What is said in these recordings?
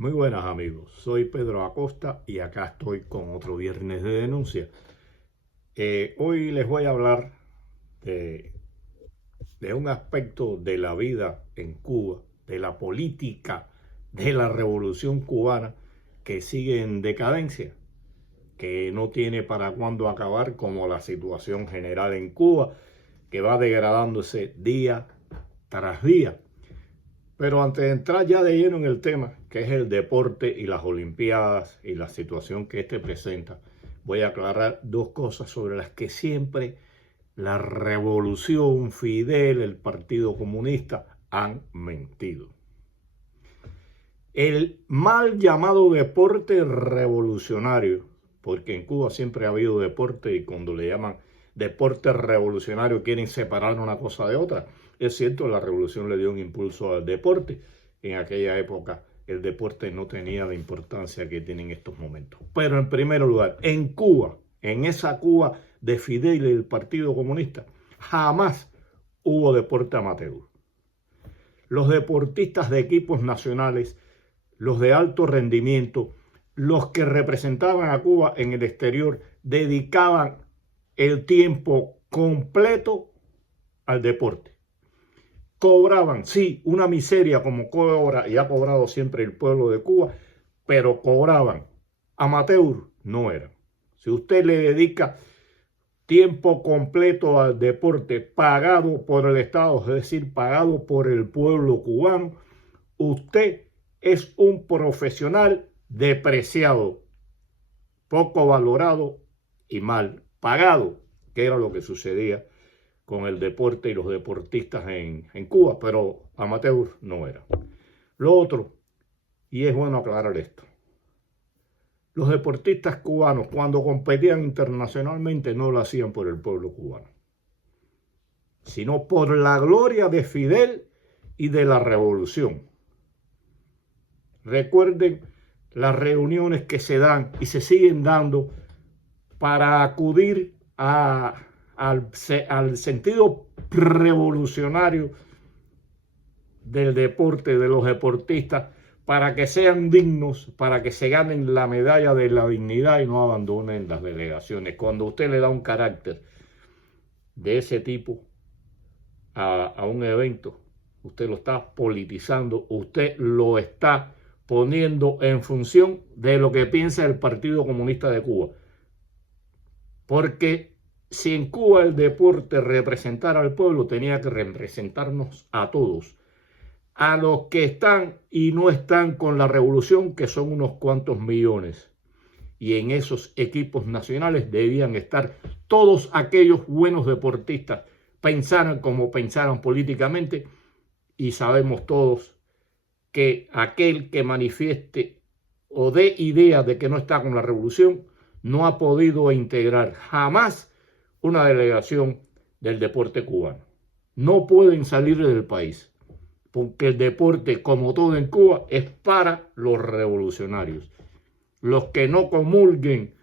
Muy buenas amigos, soy Pedro Acosta y acá estoy con otro viernes de denuncia. Hoy les voy a hablar de, de un aspecto de la vida en Cuba, de la política, de la revolución cubana que sigue en decadencia, que no tiene para cuándo acabar, como la situación general en Cuba, que va degradándose día tras día. Pero antes de entrar ya de lleno en el tema, que es el deporte y las Olimpiadas y la situación que este presenta, voy a aclarar dos cosas sobre las que siempre la revolución, Fidel, el Partido Comunista han mentido. El mal llamado deporte revolucionario, porque en Cuba siempre ha habido deporte y cuando le llaman deporte revolucionario quieren separar una cosa de otra. Es cierto, la revolución le dio un impulso al deporte. En aquella época el deporte no tenía la importancia que tiene en estos momentos. Pero en primer lugar, en Cuba, en esa Cuba de Fidel y del Partido Comunista, jamás hubo deporte amateur. Los deportistas de equipos nacionales, los de alto rendimiento, los que representaban a Cuba en el exterior, dedicaban el tiempo completo al deporte. Cobraban, sí, una miseria como cobra y ha cobrado siempre el pueblo de Cuba, pero cobraban. Amateur no eran. Si usted le dedica tiempo completo al deporte pagado por el Estado, es decir, pagado por el pueblo cubano, usted es un profesional depreciado, poco valorado y mal pagado, que era lo que sucedía con el deporte y los deportistas en Cuba, pero amateur no era. Lo otro, y es bueno aclarar esto, los deportistas cubanos cuando competían internacionalmente no lo hacían por el pueblo cubano, sino por la gloria de Fidel y de la revolución. Recuerden las reuniones que se dan y se siguen dando para acudir al sentido revolucionario del deporte, de los deportistas, para que sean dignos, para que se ganen la medalla de la dignidad y no abandonen las delegaciones. Cuando usted le da un carácter de ese tipo a un evento, usted lo está politizando, usted lo está poniendo en función de lo que piensa el Partido Comunista de Cuba. Porque si en Cuba el deporte representara al pueblo, tenía que representarnos a todos, a los que están y no están con la revolución, que son unos cuantos millones. Y en esos equipos nacionales debían estar todos aquellos buenos deportistas, pensaran como pensaran políticamente, y sabemos todos que aquel que manifieste o dé idea de que no está con la revolución no ha podido integrar jamás una delegación del deporte cubano. No pueden salir del país, porque el deporte, como todo en Cuba, es para los revolucionarios. Los que no comulguen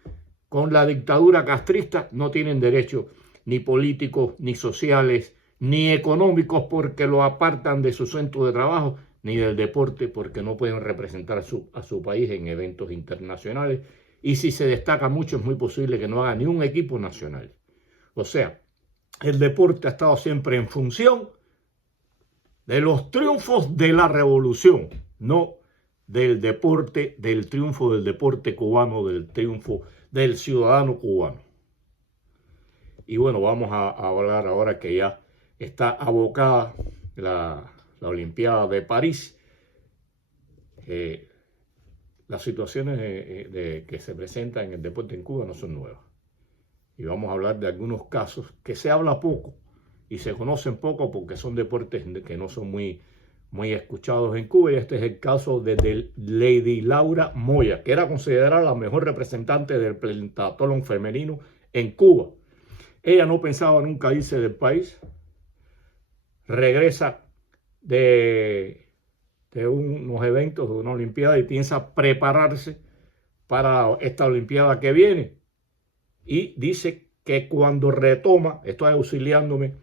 con la dictadura castrista no tienen derechos ni políticos, ni sociales, ni económicos, porque lo apartan de su centro de trabajo, ni del deporte, porque no pueden representar a su país en eventos internacionales. Y si se destaca mucho, es muy posible que no haga ni un equipo nacional. O sea, el deporte ha estado siempre en función de los triunfos de la revolución, no del deporte, del triunfo del deporte cubano, del triunfo del ciudadano cubano. Y bueno, vamos a hablar ahora que ya está abocada la Olimpiada de París. Las situaciones que se presentan en el deporte en Cuba no son nuevas. Y vamos a hablar de algunos casos que se habla poco y se conocen poco porque son deportes que no son muy escuchados en Cuba. Y este es el caso de Lady Laura Moya, que era considerada la mejor representante del pentatlón femenino en Cuba. Ella no pensaba nunca irse del país. Regresa de unos eventos, de una olimpiada, y piensa prepararse para esta olimpiada que viene. Y dice que cuando retoma, estoy auxiliándome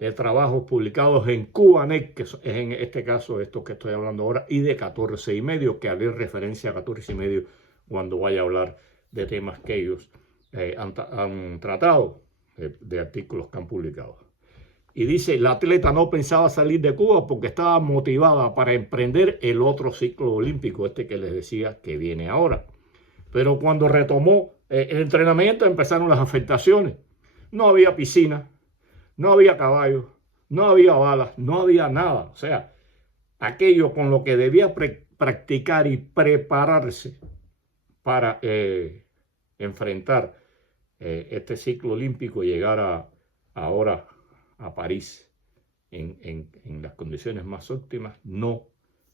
de trabajos publicados en Cubanet, que es en este caso esto que estoy hablando ahora, y de 14 y medio, que haré referencia a 14 y medio cuando vaya a hablar de temas que ellos han tratado, de artículos que han publicado. Y dice, la atleta no pensaba salir de Cuba porque estaba motivada para emprender el otro ciclo olímpico, este que les decía que viene ahora. Pero cuando retomó el entrenamiento empezaron las afectaciones. No había piscina, no había caballos, no había balas, no había nada. O sea, aquello con lo que debía practicar y prepararse para enfrentar este ciclo olímpico y llegar ahora a París en las condiciones más óptimas, no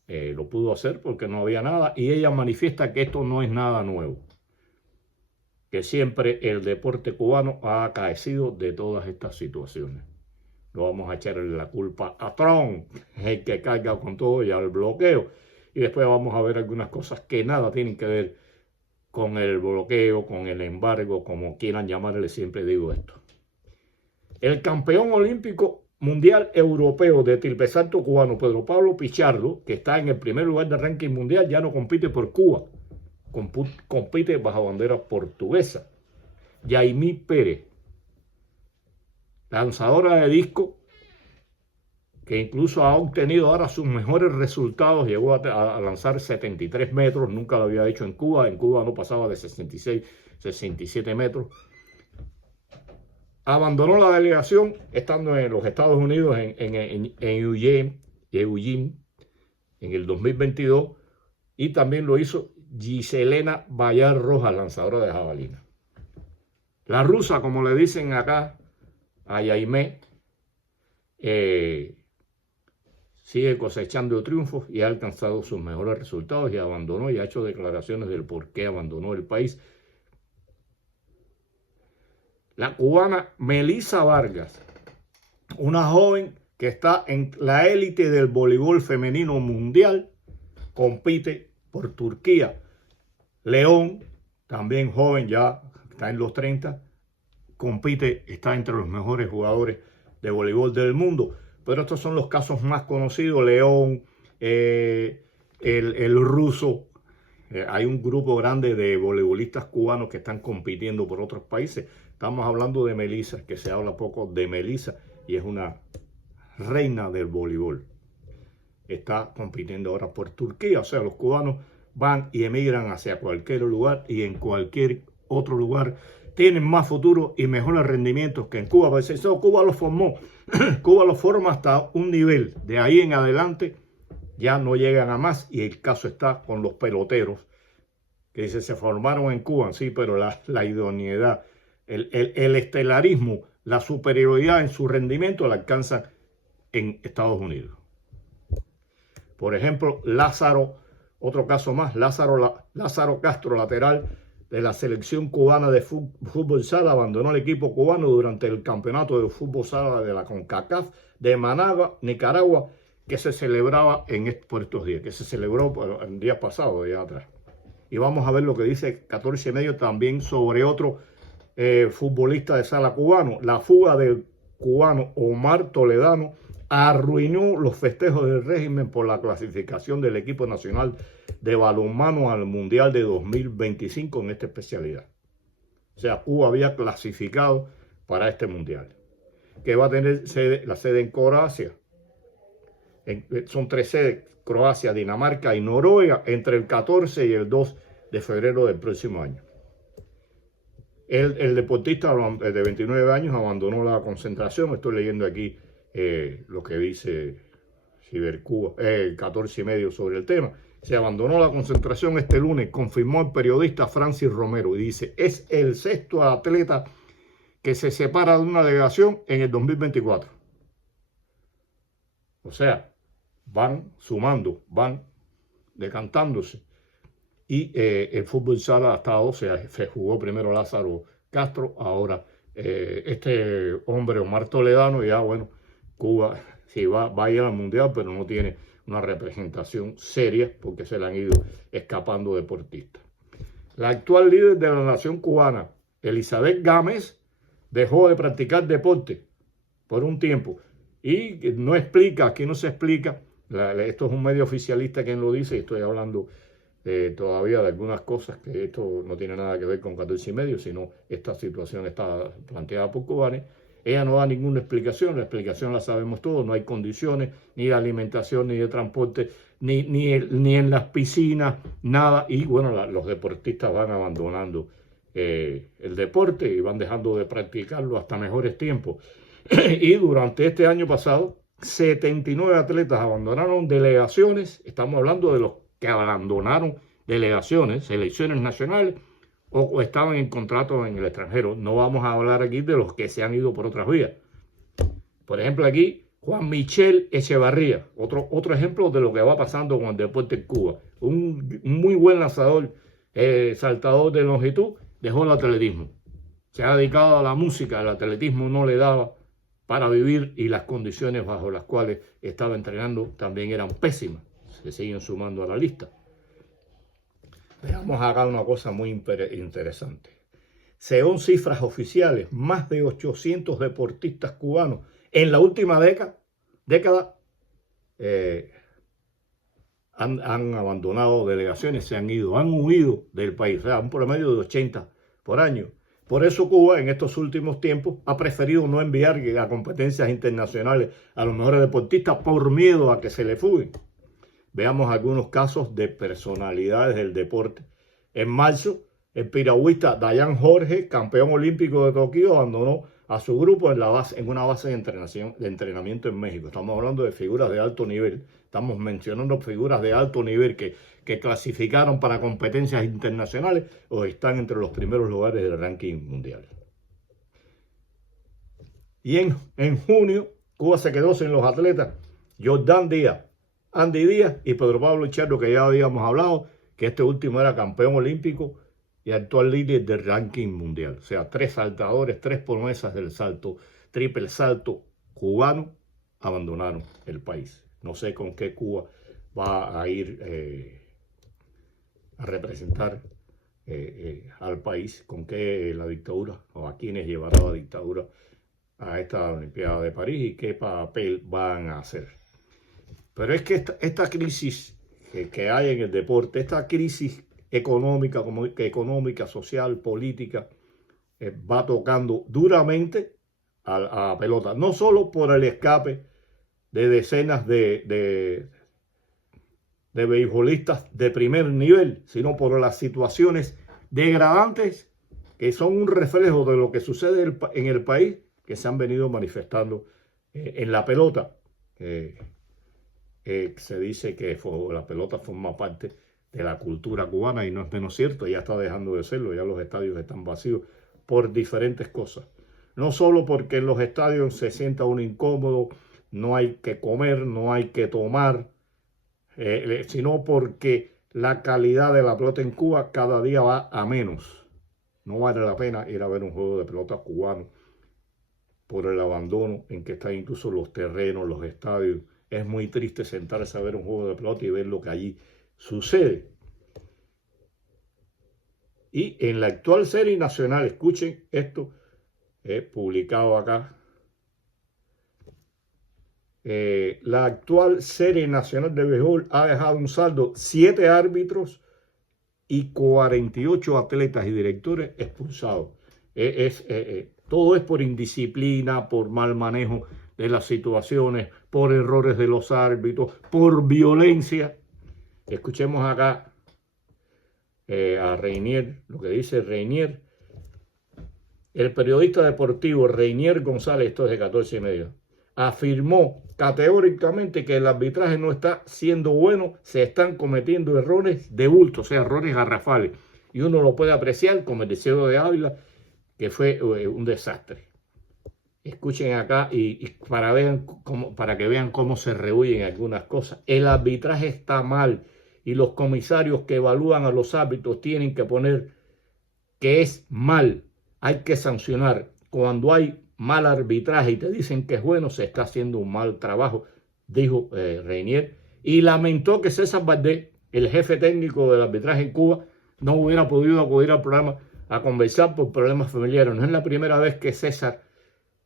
lo pudo hacer porque no había nada, y ella manifiesta que esto no es nada nuevo, que siempre el deporte cubano ha acaecido de todas estas situaciones. No vamos a echarle la culpa a Trump, el que carga con todo ya el bloqueo, y después vamos a ver algunas cosas que nada tienen que ver con el bloqueo, con el embargo, como quieran llamarle, siempre digo esto. El campeón olímpico mundial europeo de triple salto cubano, Pedro Pablo Pichardo, que está en el primer lugar del ranking mundial, ya no compite por Cuba, compite bajo bandera portuguesa. Yaimí Pérez, lanzadora de disco, que incluso ha obtenido ahora sus mejores resultados, llegó a lanzar 73 metros, nunca lo había hecho en Cuba no pasaba de 66, 67 metros. Abandonó la delegación estando en los Estados Unidos, en Eugene, en el 2022, y también lo hizo Giselena Bayar Rojas, lanzadora de jabalina. La rusa, como le dicen acá a Yaimé, sigue cosechando triunfos y ha alcanzado sus mejores resultados, y abandonó y ha hecho declaraciones del por qué abandonó el país. La cubana Melissa Vargas, una joven que está en la élite del voleibol femenino mundial, compite por Turquía. León, también joven, ya está en los 30, compite, está entre los mejores jugadores de voleibol del mundo. Pero estos son los casos más conocidos. León, el ruso. Hay un grupo grande de voleibolistas cubanos que están compitiendo por otros países. Estamos hablando de Melissa, que se habla poco de Melissa, y es una reina del voleibol. Está compitiendo ahora por Turquía. O sea, los cubanos van y emigran hacia cualquier lugar, y en cualquier otro lugar tienen más futuro y mejores rendimientos que en Cuba. Porque eso Cuba los formó. Cuba los forma hasta un nivel. De ahí en adelante ya no llegan a más, y el caso está con los peloteros, que dice, se formaron en Cuba, sí, pero la idoneidad, el estelarismo, la superioridad en su rendimiento la alcanzan en Estados Unidos. Por ejemplo, Lázaro, otro caso más, Lázaro Castro, lateral de la selección cubana de fútbol sala, abandonó el equipo cubano durante el campeonato de fútbol sala de la CONCACAF de Managua, Nicaragua, que se celebraba por estos días, que se celebró el día pasado, días atrás. Y vamos a ver lo que dice 14 y medio también sobre otro futbolista de sala cubano. La fuga del cubano Omar Toledano arruinó los festejos del régimen por la clasificación del equipo nacional de balonmano al Mundial de 2025 en esta especialidad. O sea, Cuba había clasificado para este Mundial, que va a tener la sede en Croacia. Son 3 sedes, Croacia, Dinamarca y Noruega, entre el 14 y el 2 de febrero del próximo año. El deportista de 29 años abandonó la concentración. Estoy leyendo aquí lo que dice Cibercuba, el 14 y medio sobre el tema. Se abandonó la concentración este lunes, confirmó el periodista Francis Romero, y dice, es el 6º atleta que se separa de una delegación en el 2024. O sea, van sumando, van decantándose. Y el fútbol sala ha estado, se jugó primero Lázaro Castro, ahora este hombre Omar Toledano, y ya bueno, Cuba sí va a ir al Mundial, pero no tiene una representación seria porque se le han ido escapando deportistas. La actual líder de la nación cubana, Elizabeth Gámez, dejó de practicar deporte por un tiempo. Y no explica, aquí no se explica, esto es un medio oficialista quien lo dice, y estoy hablando todavía de algunas cosas que esto no tiene nada que ver con 14 y medio, sino esta situación está planteada por Cubanes. Ella no da ninguna explicación, la explicación la sabemos todos, no hay condiciones ni de alimentación, ni de transporte, ni en las piscinas, nada. Y bueno, los deportistas van abandonando el deporte y van dejando de practicarlo hasta mejores tiempos. Y durante este año pasado, 79 atletas abandonaron delegaciones, estamos hablando de los que abandonaron delegaciones, selecciones nacionales, o estaban en contrato en el extranjero. No vamos a hablar aquí de los que se han ido por otras vías. Por ejemplo, aquí Juan Michel Echevarría, otro ejemplo de lo que va pasando con el deporte en Cuba. Un muy buen lanzador, saltador de longitud, dejó el atletismo. Se ha dedicado a la música, el atletismo no le daba para vivir y las condiciones bajo las cuales estaba entrenando también eran pésimas. Se siguen sumando a la lista. Veamos acá una cosa muy interesante. Según cifras oficiales, más de 800 deportistas cubanos en la última década han abandonado delegaciones, se han ido, han huido del país, o sea, un promedio de 80 por año. Por eso Cuba en estos últimos tiempos ha preferido no enviar a competencias internacionales a los mejores deportistas por miedo a que se le fuguen. Veamos algunos casos de personalidades del deporte. En marzo, el piragüista Dayan Jorge, campeón olímpico de Tokio, abandonó a su grupo en una base de entrenamiento en México. Estamos hablando de figuras de alto nivel. Estamos mencionando figuras de alto nivel que clasificaron para competencias internacionales o están entre los primeros lugares del ranking mundial. Y en junio, Cuba se quedó sin los atletas Jordán Díaz, Andy Díaz y Pedro Pablo Charro, que ya habíamos hablado, que este último era campeón olímpico y actual líder del ranking mundial. O sea, 3 saltadores, 3 promesas del salto, triple salto cubano, abandonaron el país. No sé con qué Cuba va a ir a representar al país, con qué la dictadura o a quienes llevará la dictadura a esta Olimpiada de París y qué papel van a hacer. Pero es que esta crisis que hay en el deporte, esta crisis económica, social, política, va tocando duramente a la pelota. No solo por el escape de decenas de beisbolistas de primer nivel, sino por las situaciones degradantes que son un reflejo de lo que sucede en el país, que se han venido manifestando en la pelota. Se dice que la pelota forma parte de la cultura cubana y no es menos cierto, ya está dejando de serlo, ya los estadios están vacíos por diferentes cosas. No solo porque en los estadios se sienta uno incómodo, no hay que comer, no hay que tomar, sino porque la calidad de la pelota en Cuba cada día va a menos. No vale la pena ir a ver un juego de pelota cubano por el abandono en que están incluso los terrenos, los estadios. Es muy triste sentarse a ver un juego de pelota y ver lo que allí sucede. Y en la actual serie nacional, escuchen esto, publicado acá, la actual serie nacional de béisbol ha dejado un saldo 7 árbitros y 48 atletas y directores expulsados. Todo es por indisciplina, por mal manejo de las situaciones, por errores de los árbitros, por violencia. Escuchemos acá a Reinier, lo que dice Reinier. El periodista deportivo Reinier González, esto es de 14 y medio, afirmó categóricamente que el arbitraje no está siendo bueno, se están cometiendo errores de bulto, o sea, errores garrafales. Y uno lo puede apreciar como el deseo de Ávila, que fue un desastre. Escuchen acá y para que vean cómo se rehuyen algunas cosas. El arbitraje está mal y los comisarios que evalúan a los árbitros tienen que poner que es mal. Hay que sancionar. Cuando hay mal arbitraje y te dicen que es bueno, se está haciendo un mal trabajo, dijo Reinier. Y lamentó que César Valdés, el jefe técnico del arbitraje en Cuba, no hubiera podido acudir al programa a conversar por problemas familiares. No es la primera vez que César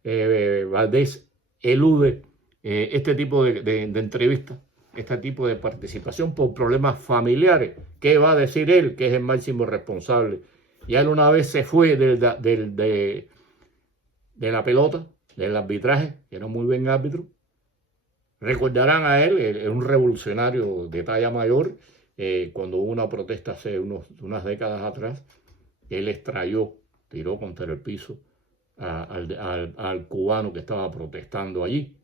Valdés elude este tipo de entrevistas, este tipo de participación por problemas familiares. ¿Qué va a decir él, que es el máximo responsable? Y él una vez se fue de la pelota, del arbitraje, que era un muy buen árbitro. Recordarán a él, un revolucionario de talla mayor, cuando hubo una protesta hace unas décadas atrás, él extrayó, tiró contra el piso al cubano que estaba protestando allí.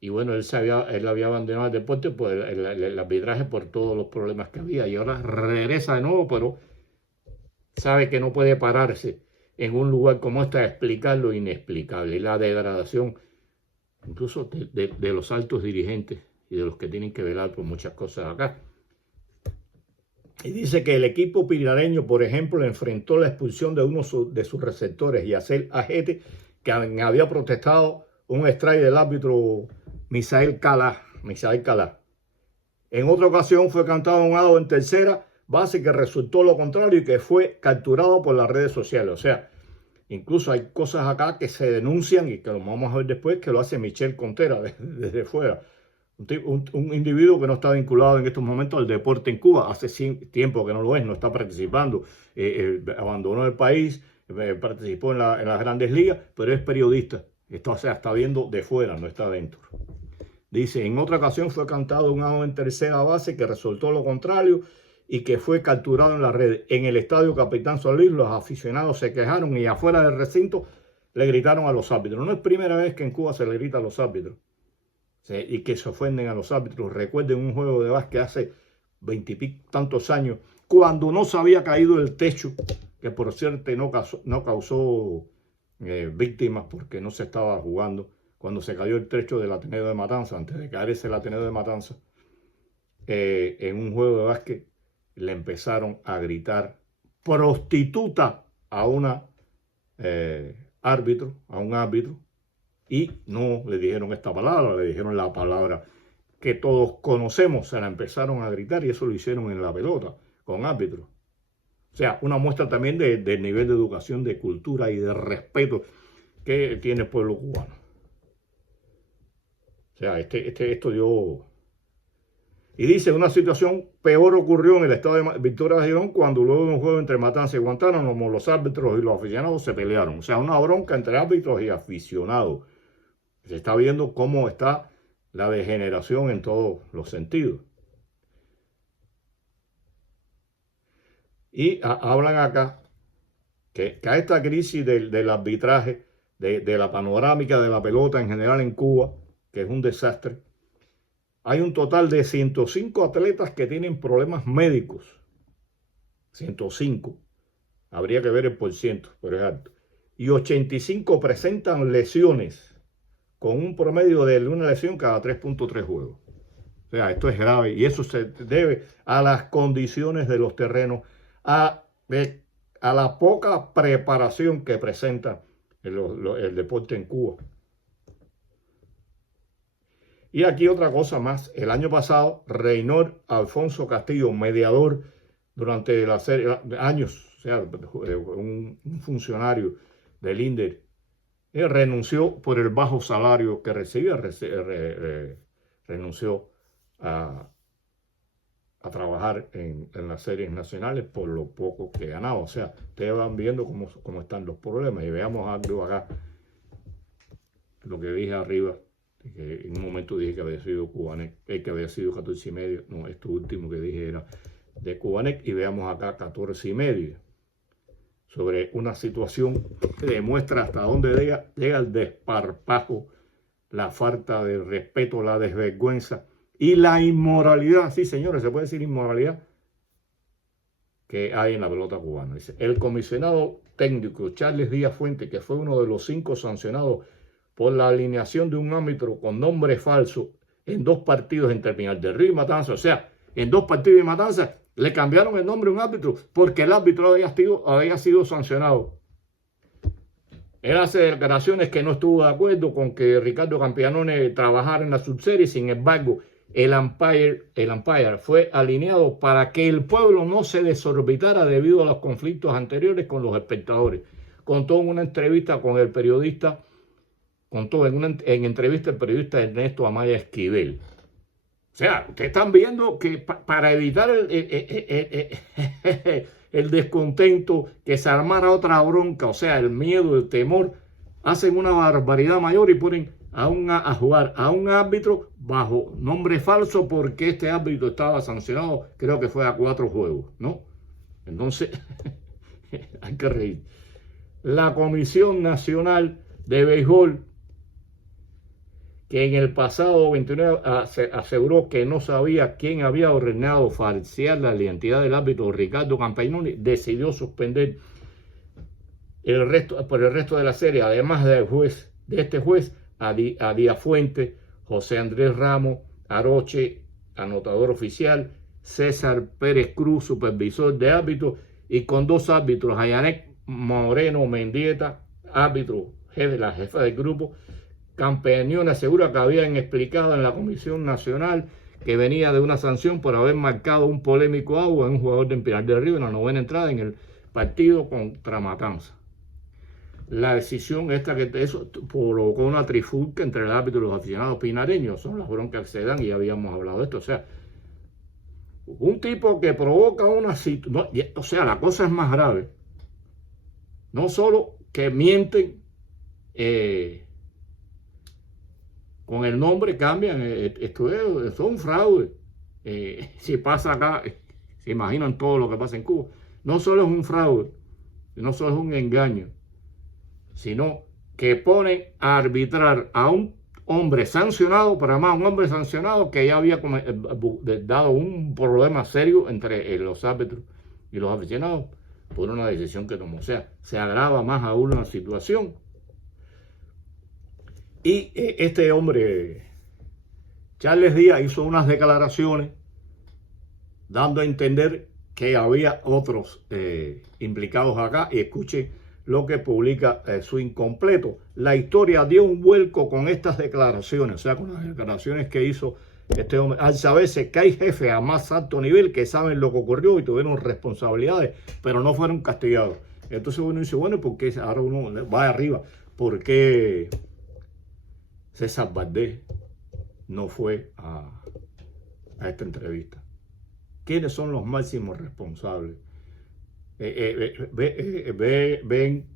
Y bueno, él había abandonado el deporte por el arbitraje, por todos los problemas que había. Y ahora regresa de nuevo, pero sabe que no puede pararse en un lugar como este a explicar lo inexplicable. Y la degradación, incluso de los altos dirigentes y de los que tienen que velar por muchas cosas acá. Y dice que el equipo pirareño, por ejemplo, enfrentó la expulsión de uno de sus receptores, Yasser Ajete, que había protestado un strike del árbitro Misael Calá. En otra ocasión fue cantado un out en tercera base que resultó lo contrario y que fue capturado por las redes sociales. O sea, incluso hay cosas acá que se denuncian y que lo vamos a ver después, que lo hace Michel Contreras desde fuera. Un individuo que no está vinculado en estos momentos al deporte en Cuba, hace tiempo que no lo es, no está participando, abandonó el país, participó en las grandes ligas, pero es periodista, está viendo de fuera, no está dentro. Dice, en otra ocasión fue cantado un out en tercera base que resultó lo contrario y que fue capturado en la red. En el estadio Capitán Solís los aficionados se quejaron y afuera del recinto le gritaron a los árbitros. No es primera vez que en Cuba se le grita a los árbitros. Y que se ofenden a los árbitros. Recuerden un juego de básquet hace 20 y tantos años, cuando no se había caído el techo, que por cierto no causó víctimas porque no se estaba jugando. Cuando se cayó el techo del Ateneo de Matanza, antes de caerse el Ateneo de Matanza, en un juego de básquet le empezaron a gritar prostituta a un árbitro, y no le dijeron esta palabra, le dijeron la palabra que todos conocemos, se la empezaron a gritar y eso lo hicieron en la pelota con árbitros. O sea, una muestra también del nivel de educación, de cultura y de respeto que tiene el pueblo cubano. O sea, esto dio... Y dice, una situación peor ocurrió en el estado de Victoria de Girón cuando luego de un juego entre Matanza y Guantánamo, los árbitros y los aficionados se pelearon. O sea, una bronca entre árbitros y aficionados. Se está viendo cómo está la degeneración en todos los sentidos. Y hablan acá que a esta crisis del arbitraje, de la panorámica de la pelota en general en Cuba, que es un desastre, hay un total de 105 atletas que tienen problemas médicos. 105. Habría que ver el porciento, pero es alto. Y 85 presentan lesiones, con un promedio de una lesión cada 3.3 juegos. O sea, esto es grave y eso se debe a las condiciones de los terrenos, a la poca preparación que presenta el deporte en Cuba. Y aquí otra cosa más. El año pasado, Reynor Alfonso Castillo, mediador durante la serie, años, o sea, un funcionario del INDER, renunció por el bajo salario que recibía, renunció a trabajar en las series nacionales por lo poco que ganaba. O sea, ustedes van viendo cómo están los problemas. Y veamos algo acá, lo que dije arriba, que en un momento dije que había sido Cubanec, que había sido 14,5. No, esto último que dije era de Cubanec. Y veamos acá 14,5. Sobre una situación que demuestra hasta dónde llega el desparpajo, la falta de respeto, la desvergüenza y la inmoralidad. Sí, señores, se puede decir inmoralidad que hay en la pelota cubana. Dice, el comisionado técnico Charles Díaz Fuente, que fue uno de los 5 sancionados por la alineación de un árbitro con nombre falso en 2 partidos en Terminal del Río y Matanza, o sea, en 2 partidos de Matanza, le cambiaron el nombre a un árbitro porque el árbitro había sido sancionado. Él hace declaraciones que no estuvo de acuerdo con que Ricardo Campianone trabajara en la subserie. Sin embargo, el umpire fue alineado para que el pueblo no se desorbitara debido a los conflictos anteriores con los espectadores. Contó en una entrevista con el periodista contó en entrevista el periodista Ernesto Amaya Esquivel. O sea, ustedes están viendo que para evitar el descontento, que se armara otra bronca, o sea, el miedo, el temor, hacen una barbaridad mayor y ponen a jugar a un árbitro bajo nombre falso porque este árbitro estaba sancionado, creo que fue a 4 juegos, ¿no? Entonces, hay que reír. La Comisión Nacional de Béisbol, que en el pasado 29 aseguró que no sabía quién había ordenado falsear la identidad del árbitro Ricardo Campagnoli, decidió suspender por el resto de la serie, además de este juez, a Diafuente, José Andrés Ramos, Aroche, anotador oficial, César Pérez Cruz, supervisor de árbitros, y con 2 árbitros, Ayanek Moreno Mendieta, árbitro, la jefa del grupo. Campagnoli asegura que habían explicado en la Comisión Nacional que venía de una sanción por haber marcado un polémico out en un jugador de Pinar del Río en la 9ª entrada en el partido contra Matanza. La decisión esta que eso provocó una trifulca entre el árbitro y los aficionados pinareños. Son las broncas que se dan y ya habíamos hablado de esto. O sea, un tipo que provoca una situación, o sea, la cosa es más grave. No solo que mienten con el nombre, cambian, esto es un fraude. Si pasa acá, se imaginan todo lo que pasa en Cuba. No solo es un fraude, no solo es un engaño, sino que ponen a arbitrar a un hombre sancionado, pero además un hombre sancionado que ya había dado un problema serio entre los árbitros y los aficionados por una decisión que tomó. O sea, se agrava más aún la situación. Y este hombre, Charles Díaz, hizo unas declaraciones dando a entender que había otros implicados acá. Y escuche lo que publica su incompleto. La historia dio un vuelco con estas declaraciones, o sea, con las declaraciones que hizo este hombre, al saberse que hay jefes a más alto nivel que saben lo que ocurrió y tuvieron responsabilidades, pero no fueron castigados. Entonces uno dice, bueno, ¿por qué ahora uno va arriba? ¿Por qué César Valdés no fue a esta entrevista? ¿Quiénes son los máximos responsables? Ven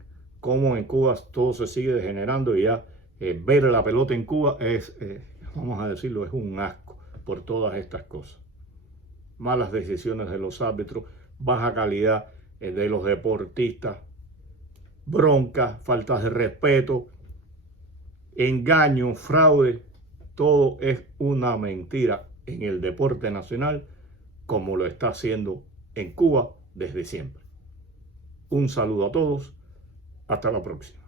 cómo en Cuba todo se sigue degenerando y ya ver la pelota en Cuba es, vamos a decirlo, es un asco por todas estas cosas. Malas decisiones de los árbitros, baja calidad de los deportistas, broncas, faltas de respeto, engaño, fraude, todo es una mentira en el deporte nacional, como lo está haciendo en Cuba desde siempre. Un saludo a todos, hasta la próxima.